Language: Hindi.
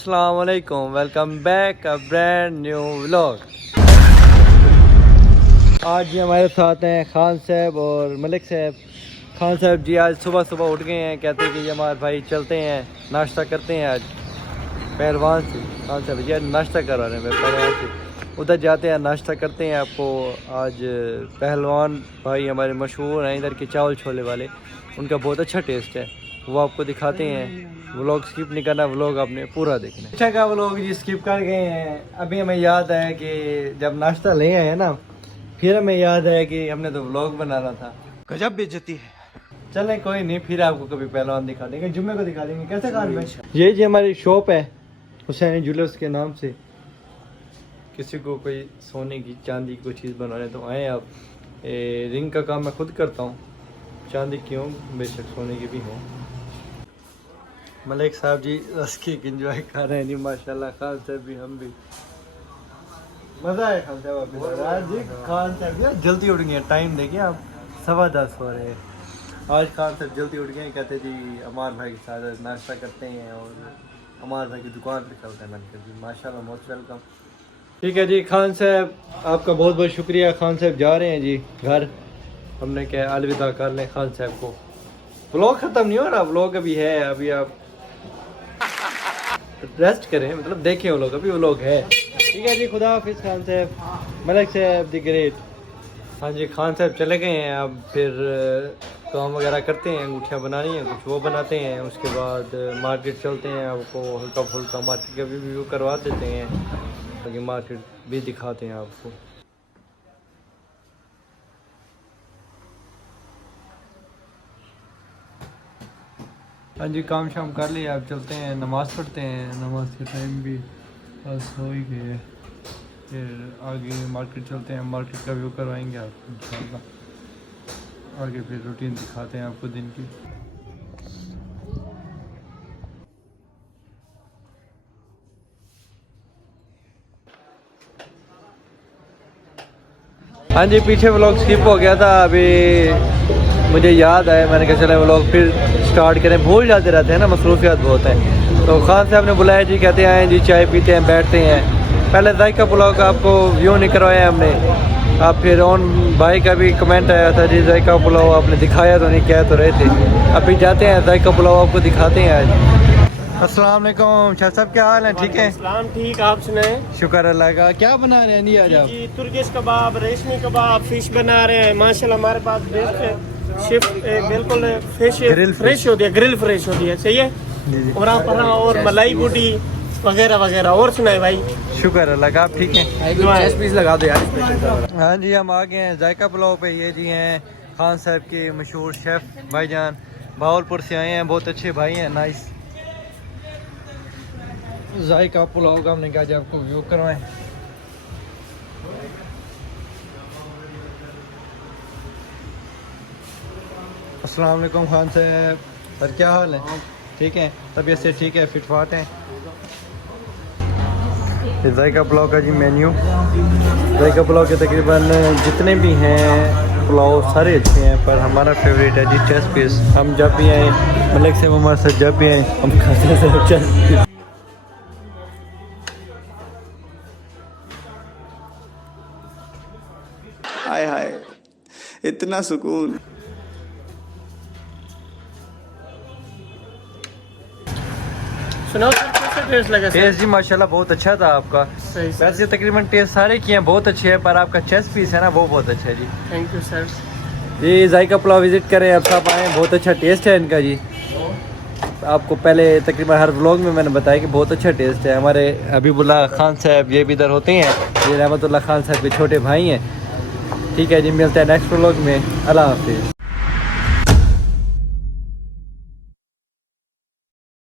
अस्सलाम वालेकुम, welcome back a brand new vlog. आज जी हमारे साथ हैं खान साहब और मलिक साहब। खान साहब जी आज सुबह सुबह उठ गए हैं, कहते हैं कि हमारे भाई चलते हैं नाश्ता करते हैं आज पहलवान से। खान साहब जी आज नाश्ता करा रहे हैं पहलवान से, उधर जाते हैं नाश्ता करते हैं। आपको आज पहलवान भाई हमारे मशहूर हैं इधर के चावल छोले वाले, उनका बहुत अच्छा टेस्ट है, वो आपको दिखाते हैं। व्लॉग स्किप नहीं करना, व्लॉग आपने पूरा देखना है। अच्छा का व्लॉग जी स्किप कर गए हैं। अभी हमें याद है कि जब नाश्ता ले आए हैं ना, फिर हमें याद है कि हमने तो व्लॉग बनाना था। गजब बेइज्जती है। चलें कोई नहीं, फिर आपको कभी पहलवान दिखा देंगे, जुम्मे को दिखा देंगे। कैसे खान भाई? ये जी हमारी शॉप है हुसैनी ज्वेलर्स के नाम से। किसी को कोई सोने की चांदी की कोई चीज़ बनाने तो आए आप। रिंग का काम मैं खुद करता हूँ, चांदी की हो बेशक सोने की भी हो। मलिक साहब जी रस केक एंजॉय कर रहे हैं जी माशाल्लाह। खान साहब भी, हम भी मज़ा है। खान साहब आज जी खान साहब यार जल्दी उठ गए, टाइम देखिए आप 10:15 हो रहे हैं। आज खान साहब जल्दी उठ गए, कहते जी अमार भाई के साथ नाश्ता करते हैं और अमार भाई की दुकान पर चलते हैं। मैंने कहा जी माशाल्लाह मोस्ट वेलकम। ठीक है जी खान साहब आपका बहुत बहुत शुक्रिया। खान साहब जा रहे हैं जी घर, हमने क्या अलविदा कर लें खान साहब को। व्लॉग ख़त्म नहीं हो रहा, व्लॉग अभी है, अभी आप रेस्ट करें, मतलब देखें व्लॉग, अभी व्लॉग है। ठीक है जी खुदा हाफिज़ खान साहब। मलिक साहब द ग्रेट। हाँ जी खान साहब चले गए हैं, अब फिर काम वगैरह करते हैं, अंगूठियाँ बनानी है कुछ वो बनाते हैं, उसके बाद मार्केट चलते हैं। आपको हल्का फुल्का मार्केट का भी व्यू करवा देते हैं, ताकि मार्केट भी दिखाते हैं आपको। हाँ जी काम शाम कर लिया, अब चलते हैं नमाज़ पढ़ते हैं। नमाज के टाइम भी बस हो ही गए, फिर आगे मार्केट चलते हैं, मार्केट का व्यू करवाएंगे आपको इंशाल्लाह। आगे फिर रूटीन दिखाते हैं आपको दिन की। हाँ जी पीछे व्लॉग स्किप हो गया था, अभी मुझे याद आया, मैंने कहा चले व्लॉग फिर स्टार्ट करें। भूल जाते रहते हैं ना, मसरूफियत बहुत है। तो खान साहब ने बुलाया जी, कहते हैं जी चाय पीते हैं बैठते हैं। पहले जायका पुलाव का आपको व्यू नहीं करवाया हमने, अब फिर ऑन भाई का भी कमेंट आया था जी जायका पुलाव आपने दिखाया तो नहीं, कह तो रहे थे। अभी जाते हैं जायका पुलाव आपको दिखाते हैं आज। अस्सलाम वालेकुम शाह साहब, क्या हाल है? ठीक है सलाम, ठीक, आप सुनाए? शुक्र अल्लाह का। क्या बना रहे हैं जी आज आप? जी तुर्किश कबाब, रेशमी कबाब, फिश बना रहे हैं। माशाल्लाह हमारे पास बेस्ट है शिफ्ट, बिल्कुल फिश फ्रेश होती है, ग्रिल फ्रेश होती है, सही है। और आप और मलाई बूटी वगैरह वगैरह। और सुनाए भाई? शुक्र अल्लाह का, आप ठीक है? पीस लगा दो यार। हाँ जी हम आ गए हैं जायका पुलाव पे। ये जी हैं खान साहब के मशहूर शेफ़ भाईजान, भावलपुर से आए हैं, बहुत अच्छे भाई हैं, नाइस। जायका पुलाव का हमने कहा जी आपको व्यू करवाएं। अस्सलाम वालेकुम खान साहब, सर क्या हाल है? ठीक है, तबीयत से ठीक है, फिट फाट हैं। जायका पुलाव का जी मेन्यू, जायका पुलाव के तकरीबन जितने भी हैं पुलाव सारे अच्छे हैं, पर हमारा फेवरेट है जी चेस्ट पीस। हम जब भी आए, मलिक से हमारे साथ जब भी आए हम खाते हैं चेस्ट पीस। हाय हाय, इतना सुकून। सुनाओ सर, कैसा टेस्ट लगा? टेस्ट जी माशाल्लाह बहुत अच्छा था आपका। सही सर, वैसे तकरीबन टेस्ट सारे किए हैं, बहुत अच्छे हैं, पर आपका चेस्ट पीस है ना वो बहुत अच्छा है जी। Thank you sir. जी जायका पुलाव विजिट करें, अब सब आए, बहुत अच्छा टेस्ट है इनका जी। आपको पहले तकरीबन हर व्लॉग में मैंने बताया कि बहुत अच्छा टेस्ट है। हमारे हबीबुल्लाह खान साहब ये भी इधर होते हैं, ये रहमतुल्लाह खान साहब के छोटे भाई हैं। ठीक है जी, मिलते हैं नेक्स्ट व्लॉग में। अल्लाह हाफिज़।